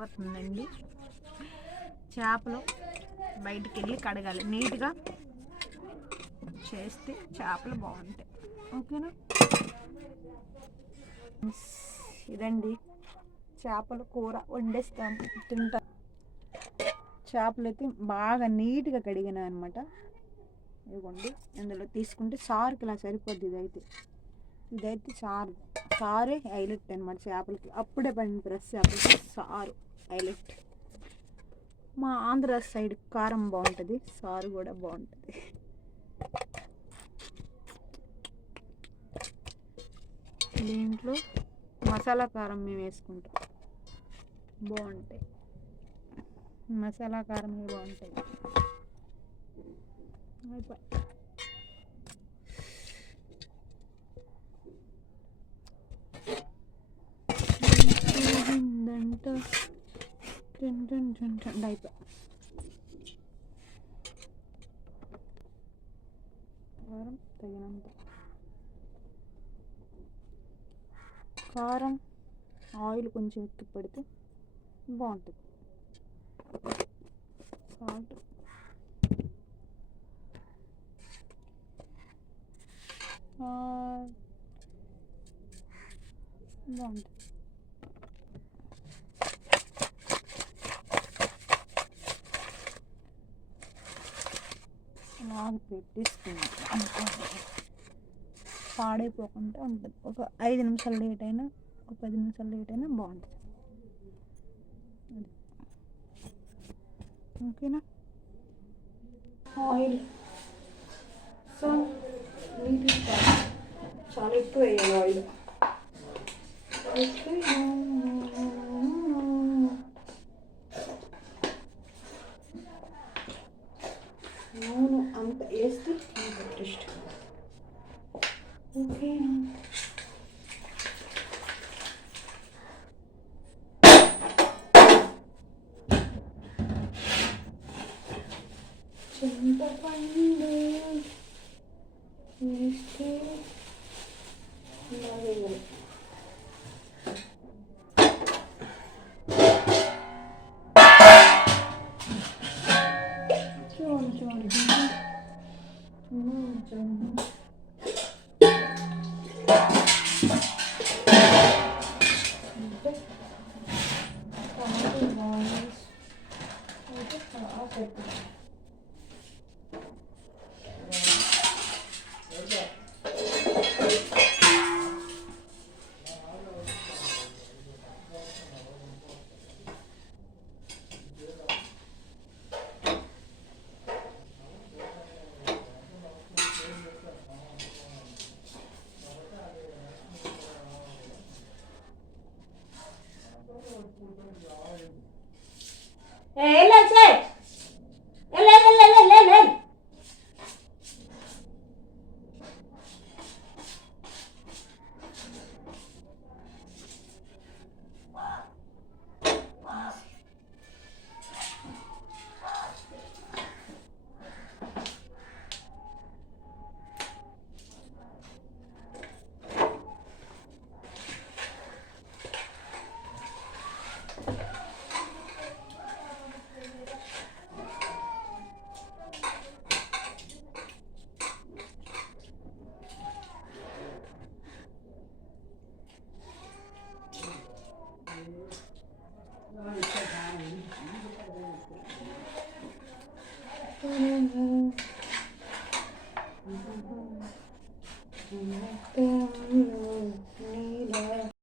అయిపోతుందండి. చేపలు బయటికి వెళ్ళి కడగాలి, నీట్గా చేస్తే చేపలు బాగుంటాయి. ఓకేనా, ఇదండి చేపల కూర వండేస్తాం, తింటాం. చేపలు అయితే బాగా నీట్గా కడిగినా అనమాట. ఇదిగోండి, ఇందులో తీసుకుంటే సారుకి ఇలా సరిపోద్ది. ఇదైతే సారే హైలైట్ అనమాట చేపలకి. అప్పుడే పడిన ఫ్రెష్ చేపలకి సారు హైలైట్. మా ఆంధ్ర సైడ్ కారం బాగుంటుంది, సారు కూడా బాగుంటుంది. దీంట్లో మసాలా కారం మేము వేసుకుంటాం, బాగుంటాయి. మసాలా కారం బాగుంటాయి. కారం తగినంత, కారం ఆయిల్ కొంచెం ఎక్కువ పెడితే బాగుంటుంది. సాల్ట్ బాగుంటుంది. బాగా పెట్టేసుకున్నాం, పాడైపోకుండా ఉంటుంది. ఒక 5 నిమిషాలు లేట్ అయినా, ఒక 10 నిమిషాలు లేట్ అయినా బాగుంటుంది. ఓకేనా, ఆయిల్ సో నీట్గా చాలా ఎక్కువ వేయాలి ఆయిల్. నూనె అంత వేస్తే టేస్ట్. ఓకేనా, చింతపండు వేస్తే ఇలా వేయాలి.